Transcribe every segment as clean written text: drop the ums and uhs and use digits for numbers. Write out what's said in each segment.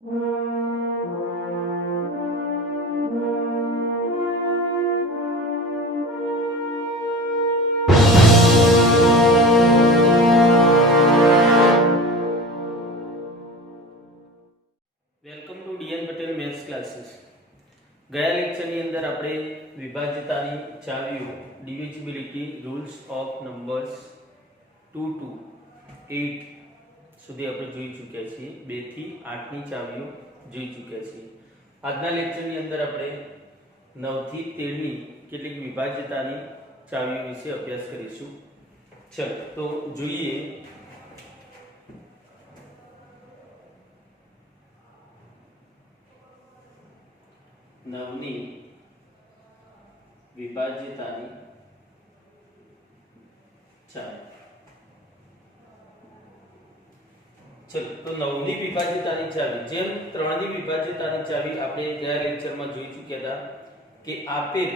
Welcome to DN Patel maths classes. ગયા લેક્ચરની અંદર આપણે વિભાજ્યતાની ચાવીઓ, ડિવિઝિબિલિટી રૂલ્સ ઓફ નંબર્સ 2 to 8 સુધી આપણે જોઈ ચૂક્યા છીએ. 2 થી 8 ની ચાવીઓ જોઈ ચૂક્યા છીએ. આજના લેક્ચરની અંદર આપણે 9 થી 13 ની કેટલીક વિભાજ્યતાની ચાવીઓ વિશે અભ્યાસ કરીશું. ચલો તો જોઈએ. નવની વિભાજ્યતાની ચાવી. ચલો તો નવની વિભાજ્યતાની ચાવી, જેમ ત્રણની વિભાજ્યતાની ચાવી આપણે ગયા લેક્ચરમાં જોઈ ચૂક્યા હતા કે આપેલ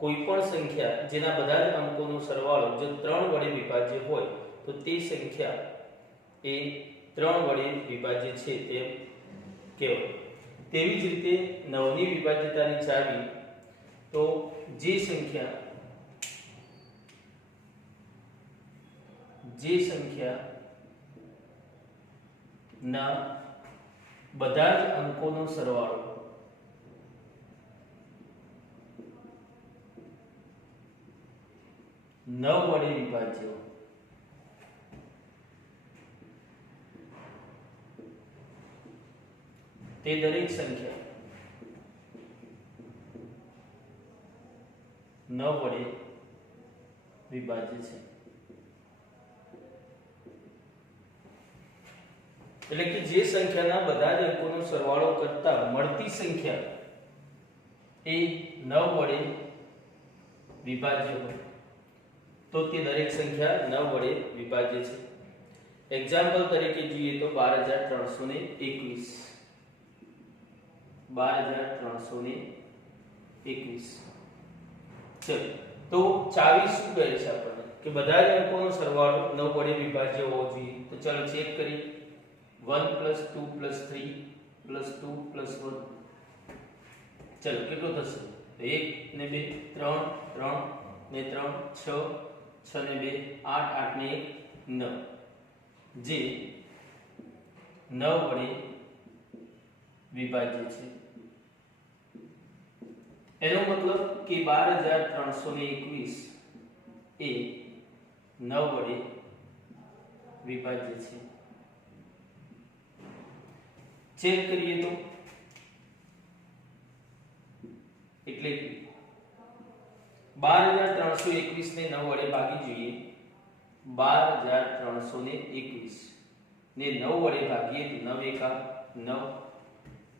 કોઈ પણ સંખ્યા જેના બધા જ અંકોનો સરવાળો જો 3 વડે વિભાજ્ય હોય તો તે સંખ્યા એ 3 વડે વિભાજ્ય છે તેમ કહેવાય. તેવી જ રીતે નવની વિભાજ્યતાની ચાવી, તો જે સંખ્યા ના બધા જ અંકોનો સરવાળો નવ વડે વિભાજ્ય તે દરેક સંખ્યા 9 વડે વિભાજ્ય છે. એટલે કે જે સંખ્યાના બધા જ અંકોનો સરવાળો કરતા મળતી સંખ્યા એ 9 વડે વિભાજ્ય હોય તો તે દરેક સંખ્યા 9 વડે વિભાજ્ય છે. એક્ઝામ્પલ તરીકે જોઈએ તો 12321. 12321. ચલો તો ચાવી શું કહે છે આપણને કે બધા જ અંકોનો સરવાળો 9 વડે વિભાજ્ય હોવો જોઈએ. તો ચાલો ચેક કરીએ. 1 + 2 + 3 + 2 + 1. ચલો કેટલું થશે? 1 ને 2 3 3 ને 3 6 6 ને 2 8 8 ને 1 9, જે 9 વડે વિભાજ્ય છે. એનો મતલબ કે 12321 એ 9 વડે વિભાજ્ય છે. ચેક કરીએ તો એટલે કે 12321 ને 9 વડે ભાગી જોઈએ. 12321 ને 9 વડે ભાગીએ તો 9 એકા 9.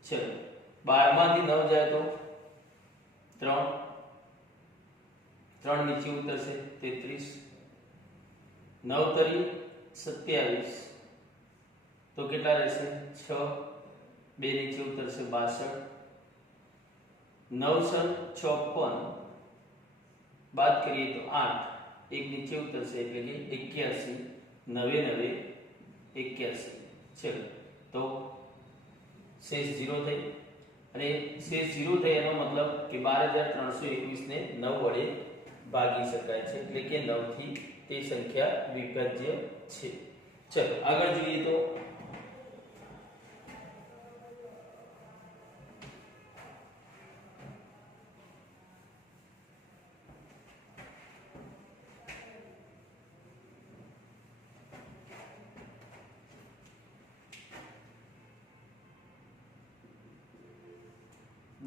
ચલો 12 માંથી 9 જાય તો 3 3 નીચે ઉતરશે 33. 9 તરી 27 તો કેટલા રહેશે? 6. 2 નીચે ઉતરશે 62. 9 × 54 બાદ કરીએ તો 8. 1 નીચે ઉતરશે એટલે કે 81. 9 9 81. ચલો તો શેષ 0 થઈ, અને શેષ 0 થઈ એનો મતલબ કે 12321 ને 9 વડે ભાગી શકાય છે, એટલે કે 9 થી તે સંખ્યા વિભાજ્ય છે. ચલો આગળ જોઈએ તો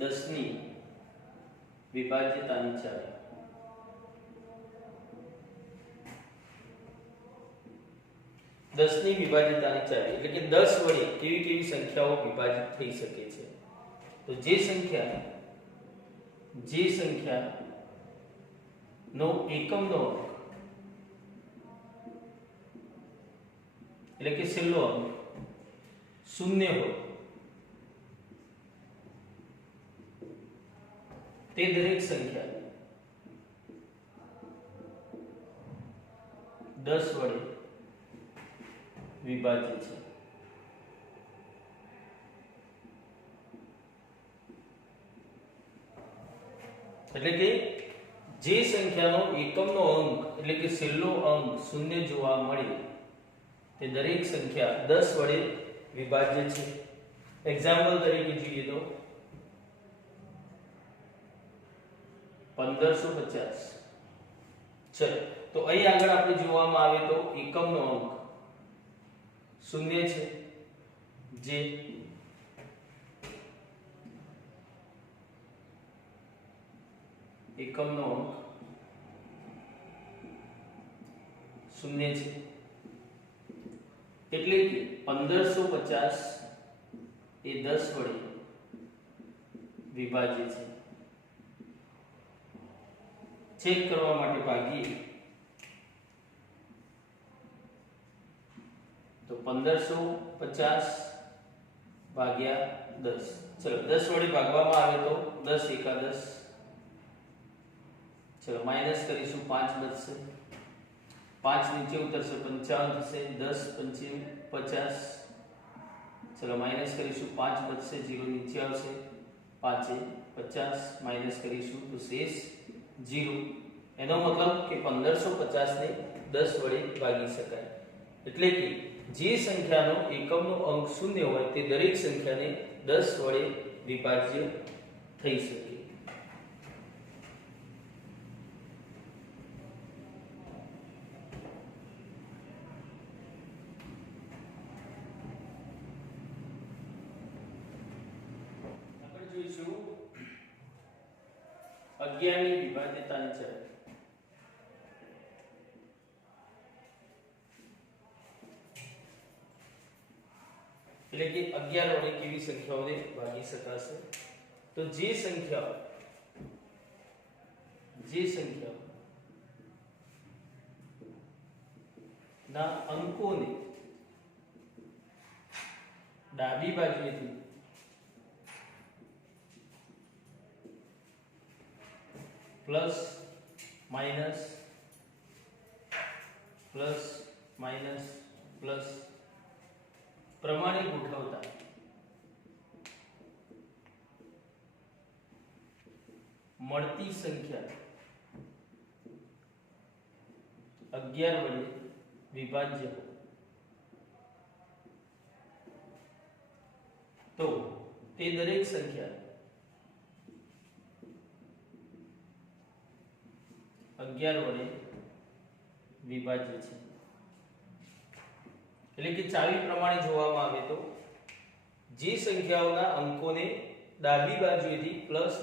દસની વિભાજ્યતાની ચાવી. દસની વિભાજ્યતાની ચાવી એટલે કે 10 વડે કેવી કેવી સંખ્યાઓ વિભાજિત થઈ શકે છે. તો જે સંખ્યા નો એકમનો અંક એટલે કે છેલ્લો અંક 0 હોય તે દરેક સંખ્યા 10 વડે વિભાજ્ય છે. એટલે કે જે સંખ્યાનો એકમનો અંક એટલે કે છેલ્લો અંક શૂન્ય જોવા મળે તે દરેક સંખ્યા 10 વડે વિભાજ્ય છે. એક્ઝામ્પલ તરીકે જોઈએ તો 1550. ચલો તો અહીં આગળ આપણે જોવામાં આવે તો એકમનો અંક શૂન્ય છે, જે એકમનો અંક શૂન્ય છે એટલે કે 1550 એ 10 વડે વિભાજ્ય છે. ચેક કરવા માટે ભાગીએ તો 1550 ભાગ્યા 10. ચલો 10 વડે ભાગવામાં આવે તો 10 એકા 10. चलो माइनस करीशु 5 बचશે, 5 नीचे उतरશે 55 થશે, 10 पंचे 50. चलो माइनस करीशु 5 बचશે, 0 नीचे આવશે, 5 50 माइनस करीशु तो शेष 0. એનો મતલબ કે 1550 ને 10 વડે ભાગી શકાય. એટલે કે જે સંખ્યાનો એકમનો અંક શૂન્ય હોય તે દરેક સંખ્યાને 10 વડે વિભાજ્ય થઈ શકે. જોઈશું 11 ની વિભાજ્યતાની શરત. એટલે કે 11 વડે કેવી સંખ્યાઓને ભાગી શકાશે? તો જે સંખ્યાઓ ના અંકોને ડાબી બાજુએથી plus minus plus minus plus प्रमाणे गोठवता મળતી સંખ્યા 11 વડે વિભાજ્ય તો તે દરેક સંખ્યા 11 વડે વિભાજ્ય છે. એટલે કે ચાવી પ્રમાણે જોવામાં આવે તો જે સંખ્યાઓના અંકોને ડાબી બાજુએથી પ્લસ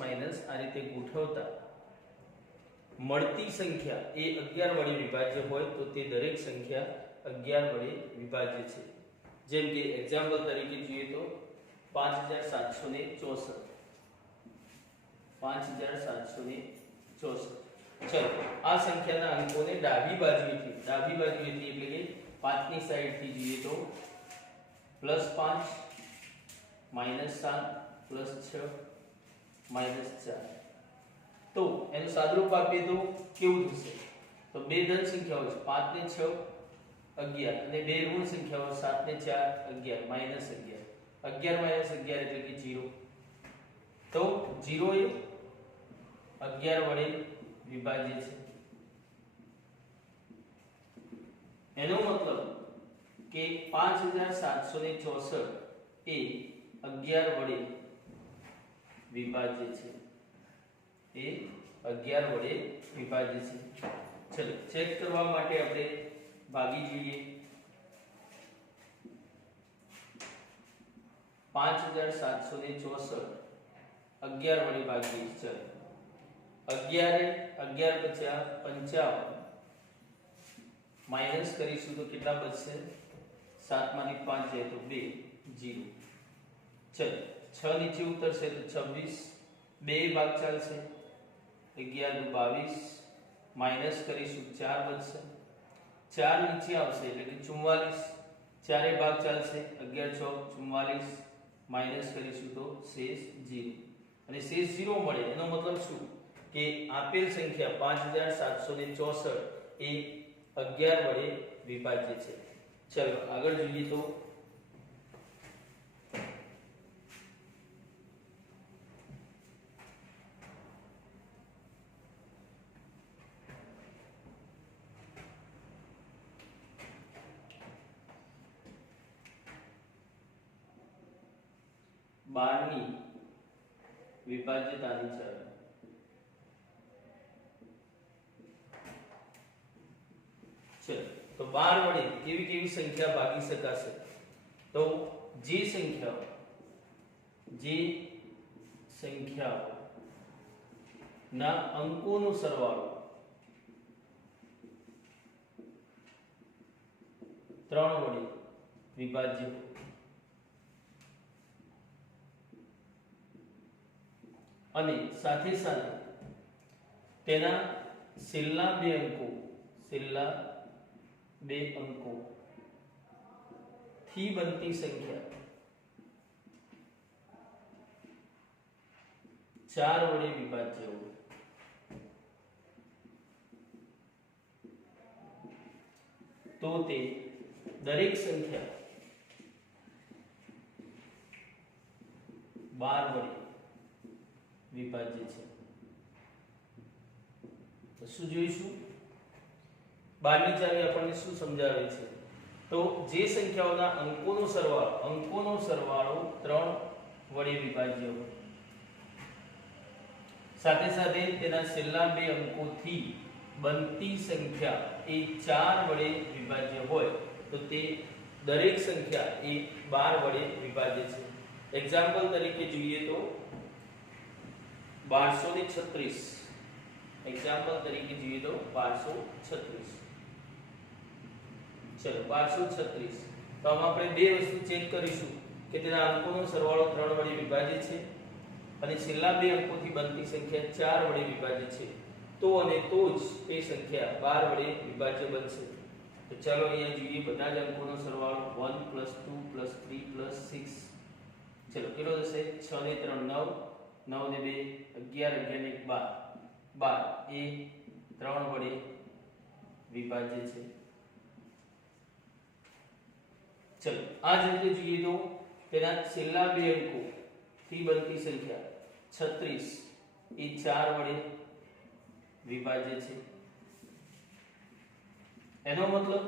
માઇનસ આ રીતે ગોઠવતા મળતી સંખ્યા એ 11 વડે વિભાજ્ય હોય તો તે દરેક સંખ્યા 11 વડે વિભાજ્ય છે. જેમ કે એક્ઝામ્પલ તરીકે જોઈએ તો 5764 5764. चलो आ संख्या ना अंकों ने डाबी बाजुएथी એટલે કે 5 ની સાઈડ થી જોઈએ તો +5 -7 +6 -4. તો એનું સાદરૂપ આપીએ તો કેવું થશે? તો બે ધન સંખ્યાઓ છે 5 ને 6 11 અને બે ઋણ સંખ્યાઓ 7 ને 4 11 -11 11 -11 એટલે કે 0. તો 0 એ 11 વડે વિભાજ્ય છે. એનો મતલબ કે 5764 એ 11 વડે વિભાજ્ય છે. એ 11 વડે વિભાજ્ય છે. ચલો ચેક કરવા માટે આપણે ભાગી જોઈએ. 5764 11 વડે ભાગીએ. ચલો 11 બચ્યા 55 માઈનસ કરીશું તો કેટલા બચશે? 7 માંથી 5 જાય તો 2 0. ચલો 6 નીચે ઉતરશે તો 26 બે ભાગ ચાલશે 11 નું 22 માઈનસ કરીશું 4 બચશે 4 નીચે આવશે એટલે કે 44 ચારે ભાગ ચાલશે 11 6 44 માઈનસ કરીશું તો શેષ 0 અને શેષ 0 મળે. એનો મતલબ શું કે આપેલ સંખ્યા 5764 એ 11 વડે વિભાજ્ય છે. ચલો આગળ જોઈએ તો 12ની વિભાજ્યતાની ચાવી. ચલો તો 12 વડે કેવી કેવી સંખ્યા ભાગી શકાશે? તો જે સંખ્યાઓ ના અંકોનો સરવાળો 3 વડે વિભાજ્ય અને સાથે સાથે તેના છેલ્લા બે અંકો થી બનતી સંખ્યા 4 વડે વિભાજ્ય હોય તો તે દરેક સંખ્યા 12 વડે વિભાજ્ય છે. તો શું જોઈશું? 12 ની ચાવી આપણને શું સમજાવે છે? તો જે સંખ્યાઓના અંકોનો સરવાળો 3 વડે વિભાજ્ય હોય સાથે સાથે તેના છેલ્લા બે અંકોથી બનતી સંખ્યા એ 4 વડે વિભાજ્ય હોય તો તે દરેક સંખ્યા એ 12 વડે વિભાજ્ય છે. એક્ઝામ્પલ તરીકે જોઈએ તો 1236. એક્ઝામ્પલ તરીકે જોઈએ તો 1236. ચલો 1236. તો આમાં આપણે બે વસ્તુ ચેક કરીશું કે તેના અંકોનો સરવાળો 3 વડે વિભાજ્ય છે અને છેલ્લા બે અંકોથી બનતી સંખ્યા 4 વડે વિભાજ્ય છે. તો અને તો જ એ સંખ્યા 12 વડે વિભાજ્ય બનશે. તો ચાલો અહીંયા જોઈએ બધા જ અંકોનો સરવાળો 1 + 2 + 3 + 6. ચલો કેટલો થશે? 6 ને 3 9, 9 ને 2 11, 11 ને 1 12. 12 એ 3 વડે વિભાજ્ય છે. ચલો આ જ રીતે જોઈએ તો તેના છેલ્લા બે અંકો થી બનતી સંખ્યા 36 એ 4 વડે વિભાજ્ય છે. એનો મતલબ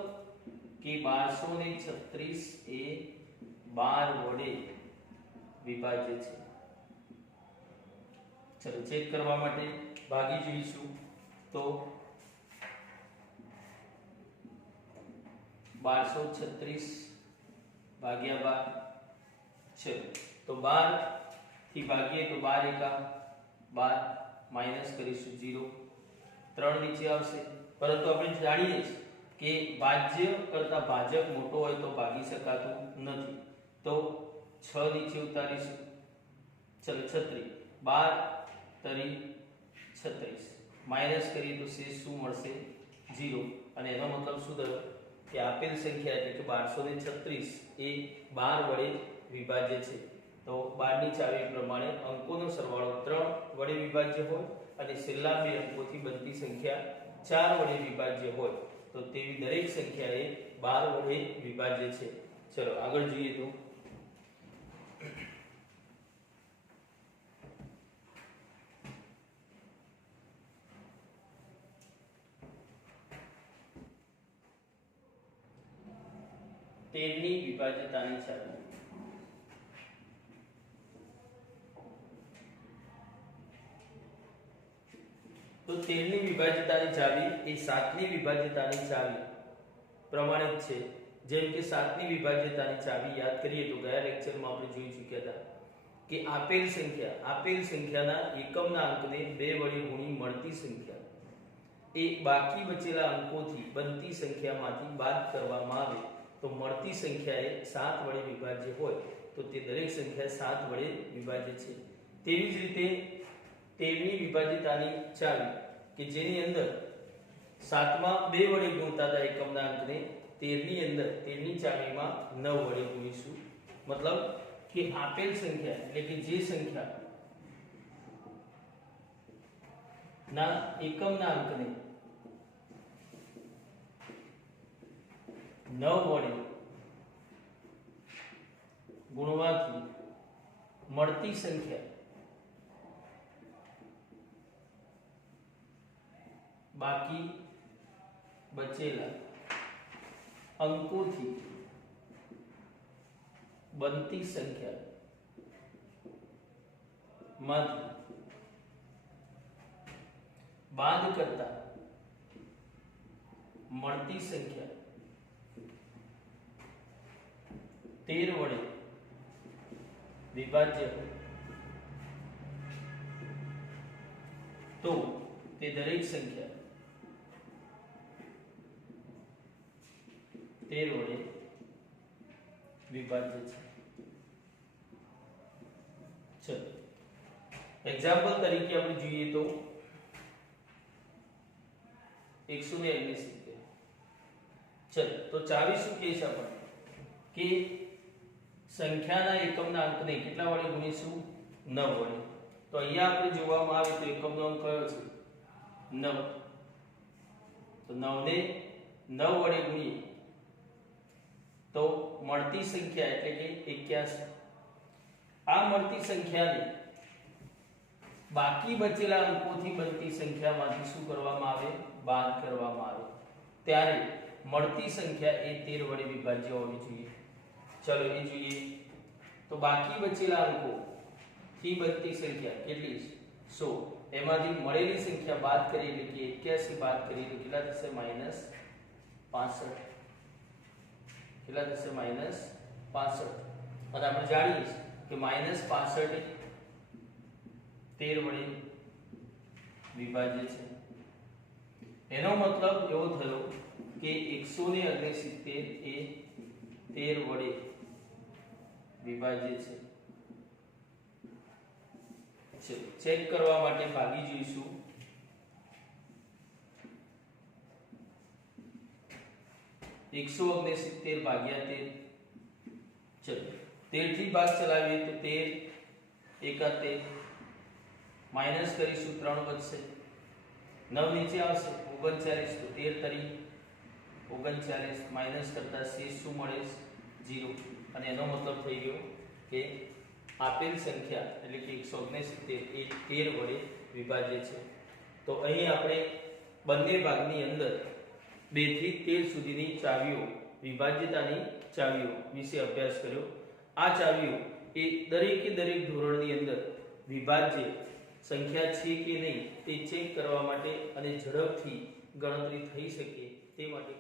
કે 1236 એ 12 વડે વિભાજ્ય છે. ચલો ચેક કરવા માટે ભાગી જોઈશું તો 1236 ભાગ્યા 12 છે. તો 12 થી ભાગીએ તો 12 એકા 12 માઈનસ કરીશું 0. 3 નીચે આવશે પરંતુ આપણે જાણીએ છીએ કે ભાજ્ય કરતા ભાજક મોટો હોય તો ભાગી શકાતું નથી. તો 6 નીચે ઉતારીશું. ચલો 36 12 તરી 36 માઈનસ કરીએ તો શેષ શું મળશે? 0. અને એનો મતલબ શું થયો કે આપેલ સંખ્યા એટલે કે 1236 એ 12 વડે વિભાજ્ય છે. તો 12 ની ચાવી પ્રમાણે અંકોનો સરવાળો 3 વડે વિભાજ્ય હોય અને છેલ્લા બે અંકોથી બનતી સંખ્યા 4 વડે વિભાજ્ય હોય તો તેવી દરેક સંખ્યા એ 12 વડે વિભાજ્ય છે. ચલો આગળ જોઈએ તો તેરની વિભાજ્યતાની ચાવી. તો 13 ની વિભાજ્યતાની ચાવી એ 7 ની વિભાજ્યતાની ચાવી પ્રમાણે જ છે. જેમ કે 7 ની વિભાજ્યતાની ચાવી યાદ કરીએ તો ગયા લેક્ચરમાં આપણે જોઈ ચૂક્યા હતા કે આપેલ સંખ્યાના એકમના અંકને 2 વડે ગુણી મળતી સંખ્યા એ બાકી બચેલા અંકોથી બનતી સંખ્યામાંથી બાદ કરવામાં આવે તો મળતી સંખ્યા એ 7 વડે વિભાજ્ય હોય તો તે દરેક સંખ્યા 7 વડે વિભાજ્ય છે. તેવી જ રીતે 13 ની વિભાજ્યતાની ચાવી કે જેની અંદર 7માં 2 વડે ગુણતા હતા એકમના અંકને 13 ની અંદર 13 ની ચાવીમાં 9 વડે ગુણીશું. મતલબ કે આપેલ સંખ્યા એટલે કે જે સંખ્યા ના એકમના અંકને 9 વડે ગુણવાથી મળતી સંખ્યા બાકી બચેલા અંકોથી બનતી સંખ્યા બાદ કરતા મળતી સંખ્યા 13 વડે વિભાજ્ય તો તે દરેક સંખ્યા 13 વડે વિભાજ્ય છે. ચલો એક્ઝામ્પલ તરીકે આપણે જોઈએ તો 169. ચલો તો ચાવી શું કહે છે આપણે કે સંખ્યાના એકમના અંકને કેટલા વડે ગુણીશું? 9 વડે. તો અહીંયા આપણે જોવામાં આવે તો એકમનો અંક કયો છે? 9. તો 9 ને 9 વડે ગુણીએ તો મળતી સંખ્યા એટલે કે 81. આ મળતી સંખ્યાને બાકી બચેલા અંકોથી બનતી સંખ્યામાંથી શું કરવામાં આવે? બાદ કરવામાં આવે. ત્યારે મળતી સંખ્યા એ 13 વડે વિભાજ્ય હોવી જોઈએ. ચલો એ જોઈએ. તો બાકી બચેલા અંકો થી બનતી સંખ્યા કેટલી? 100. એમાંથી મળેલી સંખ્યા બાદ કરી એટલે કે 81 બાદ કરીએ તો કેટલા થશે? -65. કેટલા થશે? -65. અને આપણે જાણીએ છીએ કે -65 13 વડે વિભાજ્ય છે. એનો મતલબ એવો થયો કે 169 એ 13 વડે વિભાજ્ય છે. ચેક કરવા માટે ભાગી જોઈશું. 169 ભાગ્યા 13. ચલો 13 થી ભાગ ચલાવીએ તો 13 71 માઈનસ કરીશું 3 વધશે 9 નીચે આવશે 39 તો 13 તરી 39 માઈનસ કરતા શેષ શું મળે? 0. અને એનો મતલબ થઈ ગયો કે આપેલ સંખ્યા એટલે કે 169 એ 13 વડે વિભાજ્ય છે. તો અહીં આપણે બંને ભાગની અંદર 2 થી 13 સુધીની ચાવીઓ વિભાજ્યતાની ચાવીઓ વિશે અભ્યાસ કર્યો. આ ચાવીઓ એ દરેકે દરેક ધોરણની અંદર વિભાજ્ય સંખ્યા છે કે નહીં તે ચેક કરવા માટે અને ઝડપથી ગણતરી થઈ શકે તે માટે